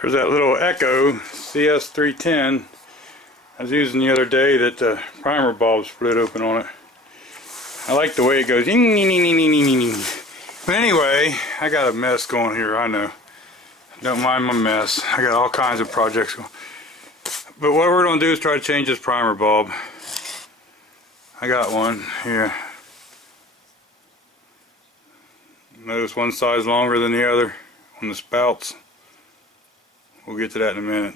There's that little Echo CS310 I was using the other day that the primer bulb split open on it. I like the way it goes. But anyway, I got a mess going here, I know. Don't mind my mess. I got all kinds of projects going. But what we're going to do is try to change this primer bulb. I got one here. Notice one side's longer than the other on the spouts. We'll get to that in a minute.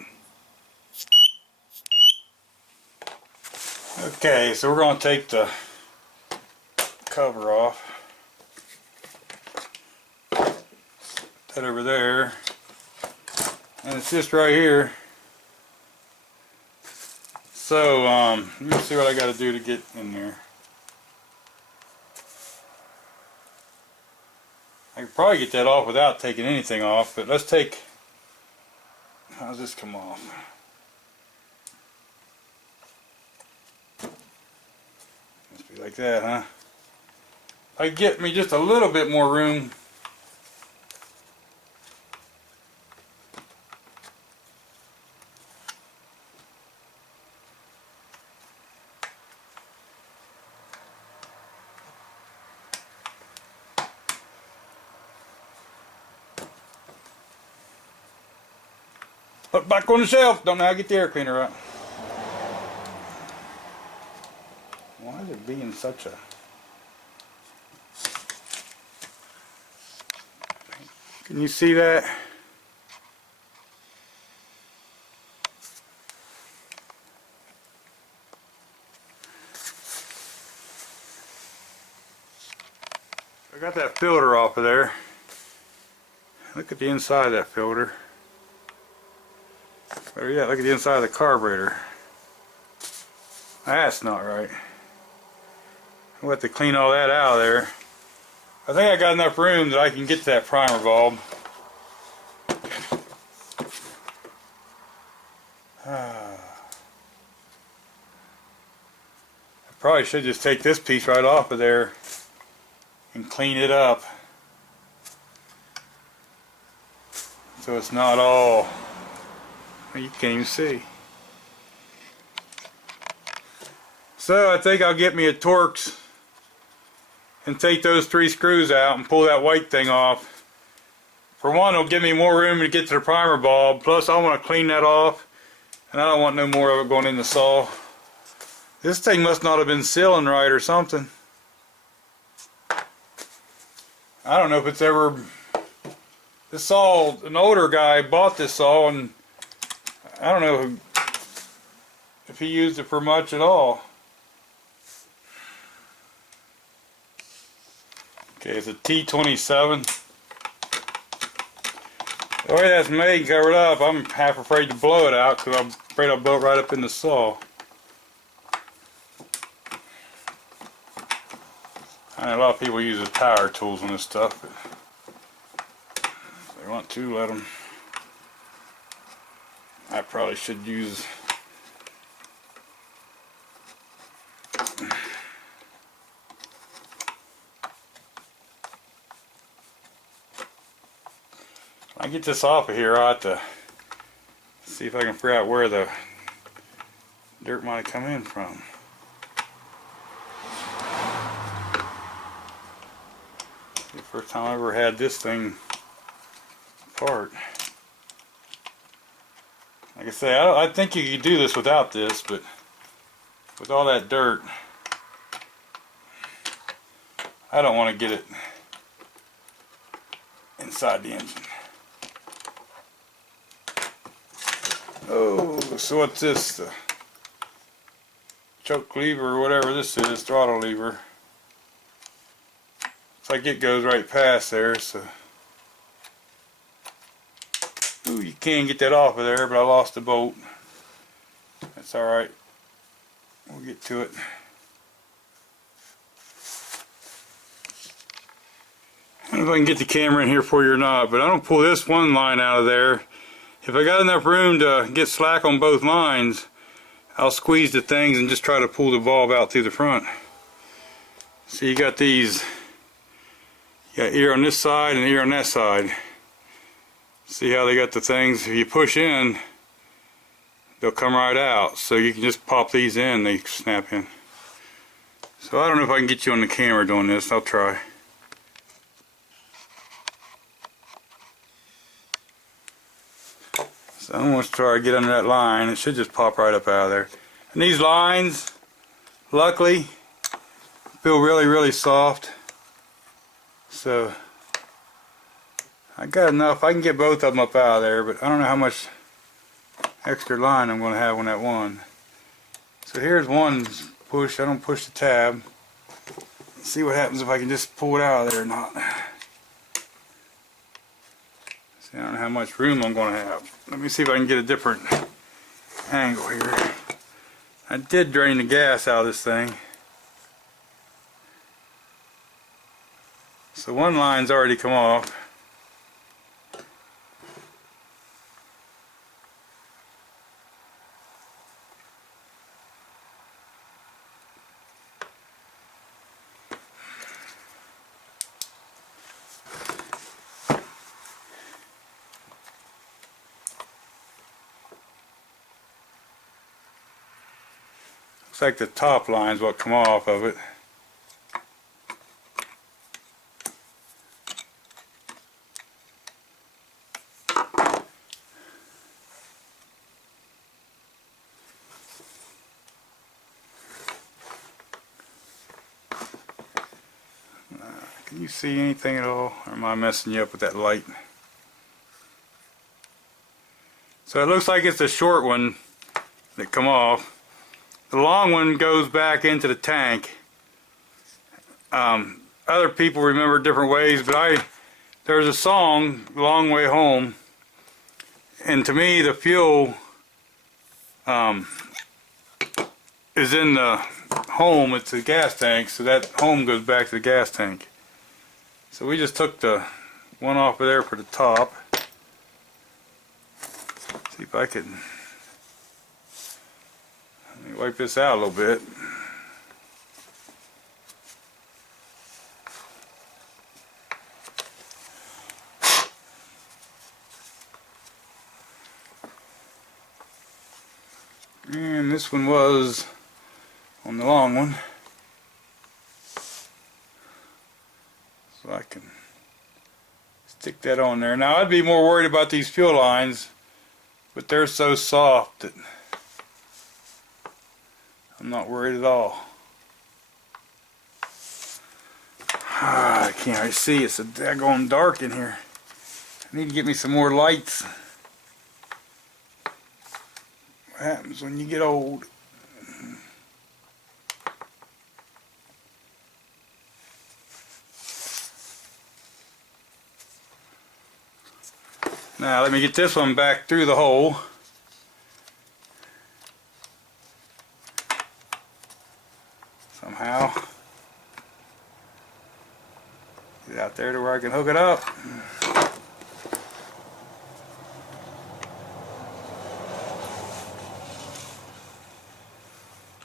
Okay, so we're going to take the cover off. Put that over there. And it's just right here. So, let me see what I got to do to get in there. I could probably get that off without taking anything off, but let's take... How's this come off? Must be like that, huh? I get me just a little bit more room. Put it back on the shelf. Don't know how to get the air cleaner out. Why is it being such a... Can you see that? I got that filter off of there. Look at the inside of that filter. Better yet, look at the inside of the carburetor. That's not right. We'll have to clean all that out of there. I think I got enough room that I can get to that primer bulb. I probably should just take this piece right off of there and clean it up so it's not all... You can't even see. So I think I'll get me a Torx and take those 3 screws out and pull that white thing off. For one, it'll give me more room to get to the primer bulb. Plus, I want to clean that off, and I don't want no more of it going in the saw. This thing must not have been sealing right or something. I don't know if it's ever... This saw, an older guy bought this saw, and I don't know if he used it for much at all. Okay, it's a T27. The way that's made, covered up, I'm half afraid to blow it out because I'm afraid I'll blow it right up in the saw. I know a lot of people use the power tools on this stuff, but if they want to, let them. I probably should use... When I get this off of here, I'll have to see if I can figure out where the dirt might have come in from. The first time I ever had this thing apart. Like I say, I think you could do this without this, but with all that dirt, I don't want to get it inside the engine. Oh, so what's this? The choke lever or whatever this is, throttle lever. It's like it goes right past there, so... Ooh, you can get that off of there, but I lost the bolt. That's alright. We'll get to it. I don't know if I can get the camera in here for you or not, but I don't pull this one line out of there. If I got enough room to get slack on both lines, I'll squeeze the things and just try to pull the bulb out through the front. So you got these, you got ear on this side and ear on that side. See how they got the things, if you push in, they'll come right out. So you can just pop these in, they snap in. So I don't know if I can get you on the camera doing this. I'll try. So I'm going to try to get under that line. It should just pop right up out of there. And these lines, luckily, feel really, really soft. So I got enough. I can get both of them up out of there, but I don't know how much extra line I'm going to have on that one. So here's one push. I don't push the tab. Let's see what happens if I can just pull it out of there or not. See, I don't know how much room I'm going to have. Let me see if I can get a different angle here. I did drain the gas out of this thing. So one line's already come off. Looks like the top line's what come off of it. Can you see anything at all? Or am I messing you up with that light? So it looks like it's the short one that come off. The long one goes back into the tank. Other people remember different ways, but there's a song, Long Way Home, and to me the fuel is in the home. It's the gas tank, so that home goes back to the gas tank. So we just took the one off of there for the top. See if I can. Let me wipe this out a little bit. And this one was on the long one. So I can stick that on there. Now I'd be more worried about these fuel lines, but they're so soft that I'm not worried at all. I can't really see. It's a daggone dark in here. I need to get me some more lights. What happens when you get old? Now let me get this one back through the hole. Somehow. Get out there to where I can hook it up.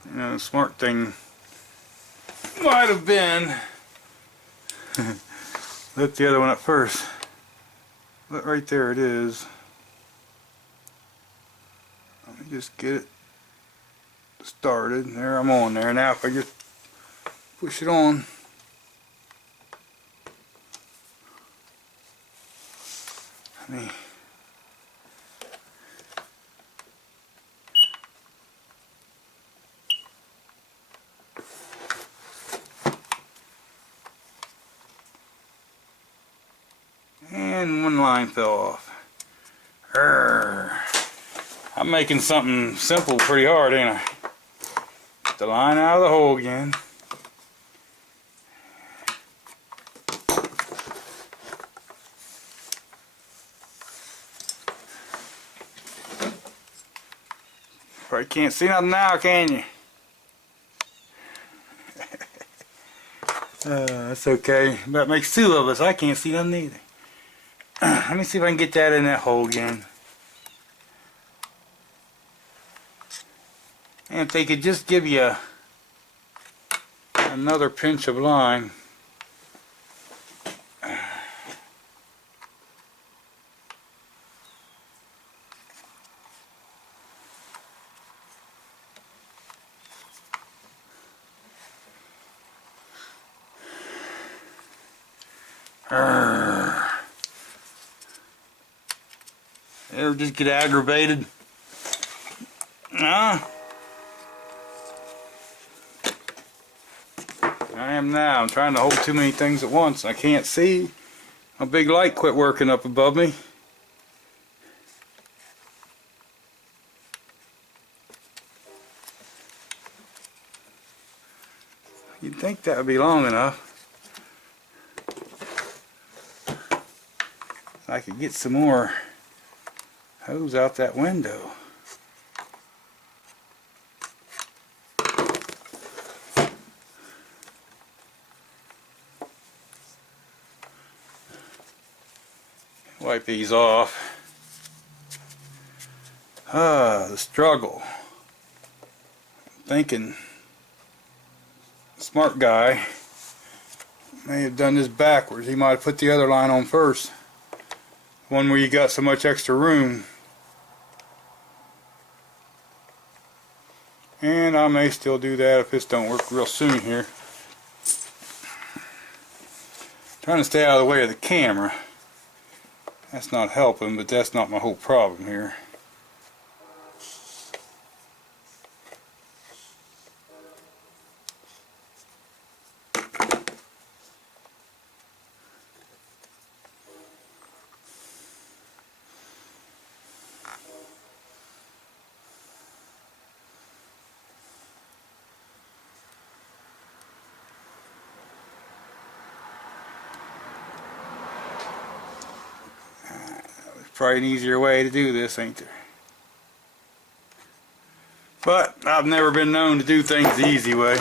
You know, the smart thing might have been lift the other one up first. But right there it is. Let me just get it started. There, I'm on there. Now if I just push it on. Let me and one line fell off. I'm making something simple pretty hard, ain't I? Get the line out of the hole again. Probably can't see nothing now, can you? That's okay. That makes two of us. I can't see nothing either. Let me see if I can get that in that hole again. And if they could just give you another pinch of line. Ever just get aggravated? Nah. I am now. I'm trying to hold too many things at once. I can't see. My big light quit working up above me. You'd think that would be long enough. I could get some more hose out that window. Wipe these off. The struggle. Thinking smart guy may have done this backwards. He might have put the other line on first. One where you got so much extra room. And I may still do that if this don't work real soon here. Trying to stay out of the way of the camera. That's not helping, but that's not my whole problem here. Probably an easier way to do this, ain't there? But I've never been known to do things the easy way.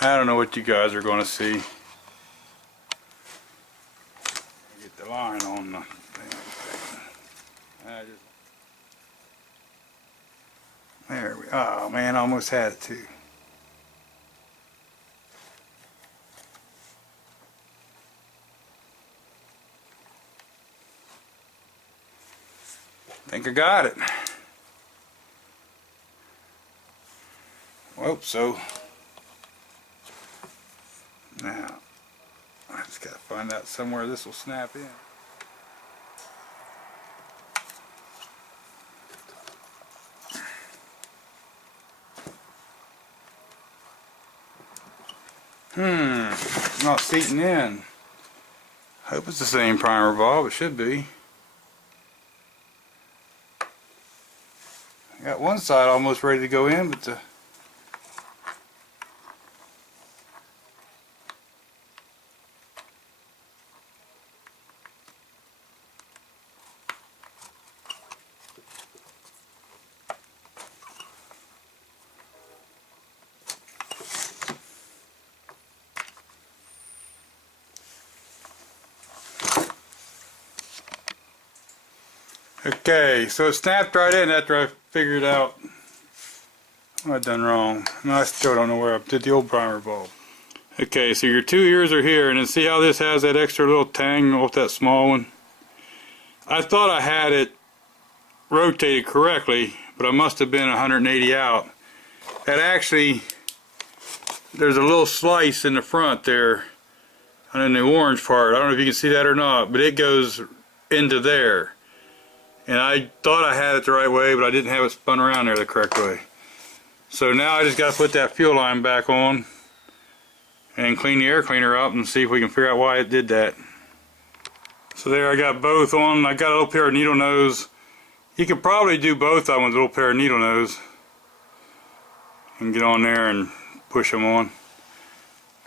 I don't know what you guys are going to see. Get the line on the thing. There we go. Oh man, I almost had it too. Think I got it. Hope so. Now, I just gotta find out somewhere this will snap in. Not seating in. Hope it's the same primer bulb. It should be. I got one side almost ready to go in, but the okay, so it snapped right in after I figured out what I've done wrong. No, I still don't know where I did the old primer bulb. Okay, so your two ears are here, and then see how this has that extra little tang off that small one? I thought I had it rotated correctly, but I must have been 180 out. That actually, there's a little slice in the front there, and in the orange part. I don't know if you can see that or not, but it goes into there. And I thought I had it the right way, but I didn't have it spun around there the correct way. So now I just got to put that fuel line back on and clean the air cleaner up and see if we can figure out why it did that. So there I got both on. I got a little pair of needle nose. You could probably do both of them with a little pair of needle nose and get on there and push them on.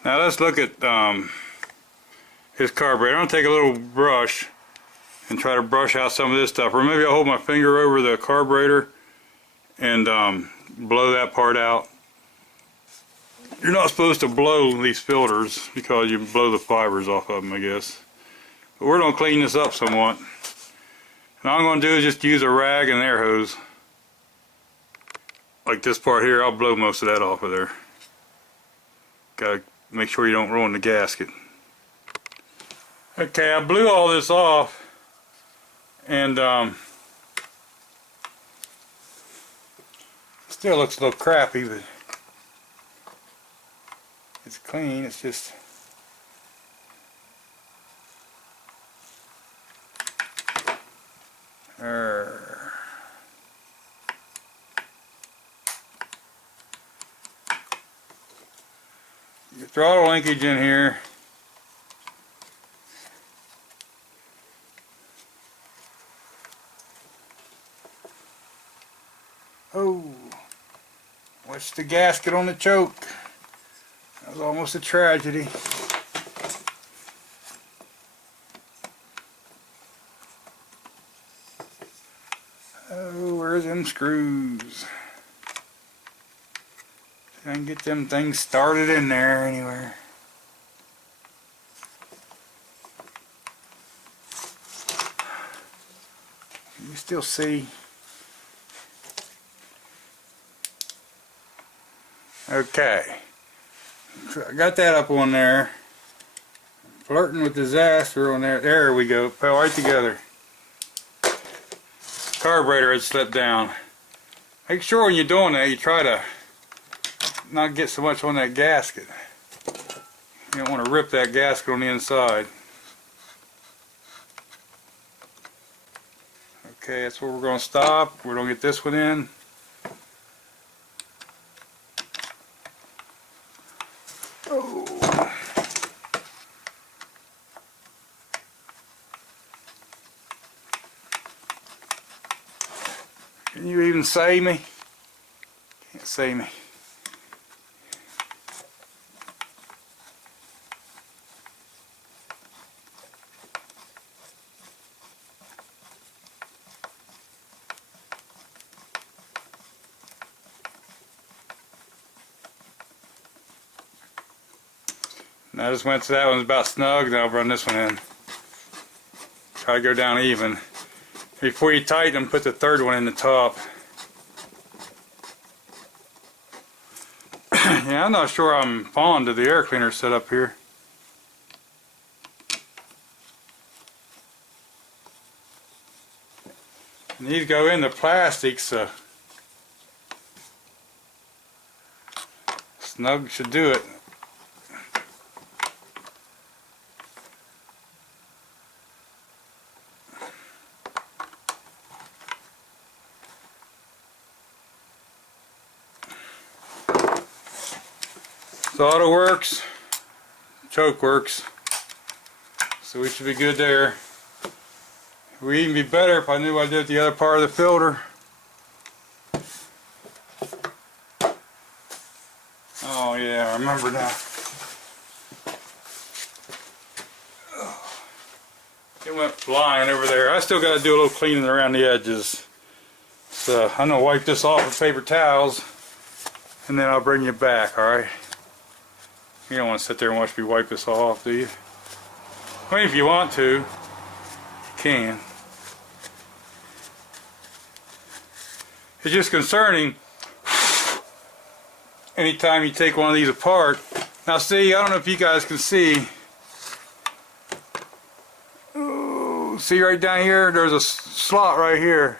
Now let's look at his carburetor. I'm going to take a little brush and try to brush out some of this stuff, or maybe I'll hold my finger over the carburetor and blow that part out. You're not supposed to blow these filters because you blow the fibers off of them, I guess. But we're going to clean this up somewhat. And all I'm going to do is just use a rag and an air hose. Like this part here, I'll blow most of that off of there. Gotta make sure you don't ruin the gasket. Okay, I blew all this off. And still looks a little crappy, but it's clean. It's just your throttle linkage in here. Oh, watch the gasket on the choke. That was almost a tragedy. Oh, where's them screws? I can get them things started in there anywhere. Can you still see? Okay. So I got that up on there. Flirting with disaster on there. There we go. Fell right together. Carburetor had slipped down. Make sure when you're doing that you try to not get so much on that gasket. You don't want to rip that gasket on the inside. Okay, that's where we're going to stop. We're going to get this one in. Oh. Can you even see me? Can't see me. I just went to that one's about snug, then I'll run this one in. Try to go down even. Before you tighten them, put the third one in the top. Yeah, I'm not sure I'm fond of the air cleaner set up here. And these go in the plastic, so snug should do it. The auto works, choke works, so we should be good there. It would even be better if I knew I did the other part of the filter. Oh yeah, I remember now. It went flying over there. I still got to do a little cleaning around the edges. So I'm going to wipe this off with paper towels and then I'll bring you back, alright? You don't want to sit there and watch me wipe this all off, do you? I mean, if you want to, you can. It's just concerning anytime you take one of these apart. Now see, I don't know if you guys can see. Ooh, see right down here, there's a slot right here.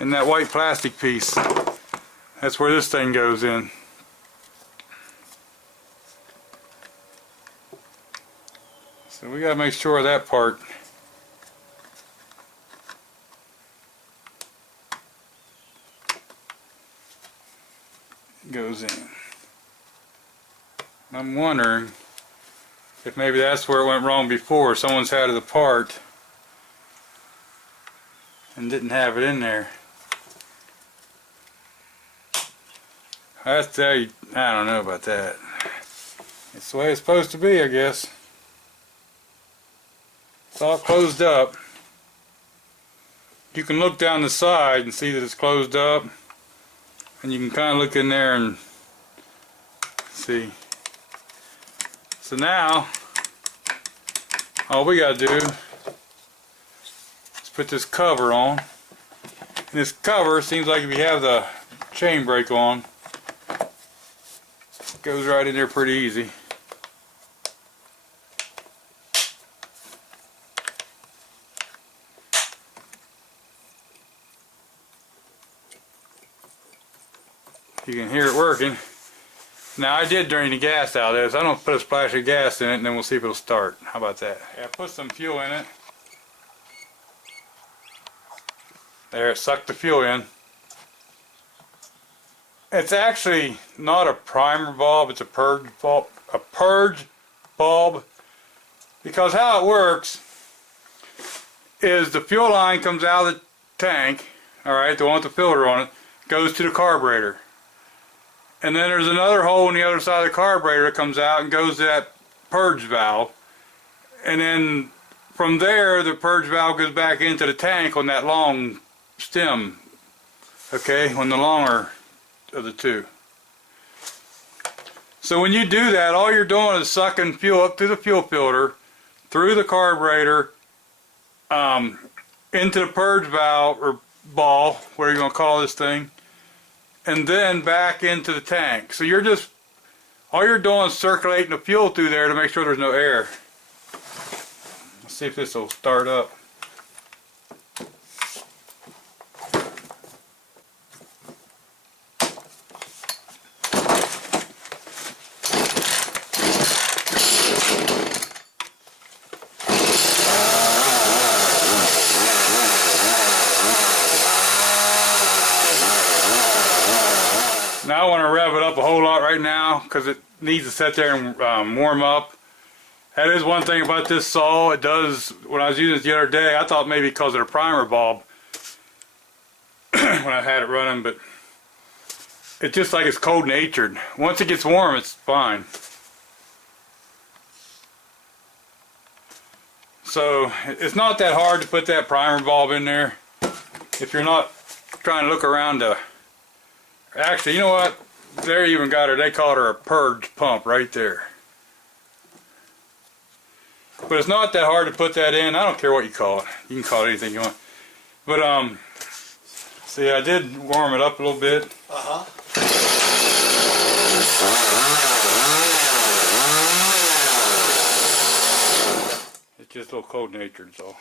In that white plastic piece. That's where this thing goes in. So we got to make sure of that part goes in. I'm wondering if maybe that's where it went wrong before. Someone's had it apart and didn't have it in there. I don't know about that. It's the way it's supposed to be, I guess. It's all closed up. You can look down the side and see that it's closed up, and you can kind of look in there and see. So now all we got to do is put this cover on, and this cover seems like if you have the chain brake on, it goes right in there pretty easy. You can hear it working. Now I did drain the gas out of this. I'm going to put a splash of gas in it and then we'll see if it'll start. How about that? Yeah, put some fuel in it. There, it sucked the fuel in. It's actually not a primer bulb, it's a purge bulb. A purge bulb. Because how it works is the fuel line comes out of the tank, alright, the one with the filter on it, goes to the carburetor. And then there's another hole on the other side of the carburetor that comes out and goes to that purge valve. And then from there, the purge valve goes back into the tank on that long stem. Okay, on the longer of the two. So when you do that, all you're doing is sucking fuel up through the fuel filter, through the carburetor, into the purge valve or ball, whatever you're going to call this thing, and then back into the tank. So you're just, all you're doing is circulating the fuel through there to make sure there's no air. Let's see if this will start up. Now I want to rev it up a whole lot right now because it needs to sit there and warm up. That is one thing about this saw. It does, when I was using it the other day, I thought maybe because of the primer bulb when I had it running, but it's just like it's cold natured. Once it gets warm, it's fine. So it's not that hard to put that primer bulb in there if you're not trying to look around to. Actually, you know what? They even got her, they called her a Purge Pump right there. But it's not that hard to put that in. I don't care what you call it. You can call it anything you want. But, see, I did warm it up a little bit. It's just a little cold natured, so.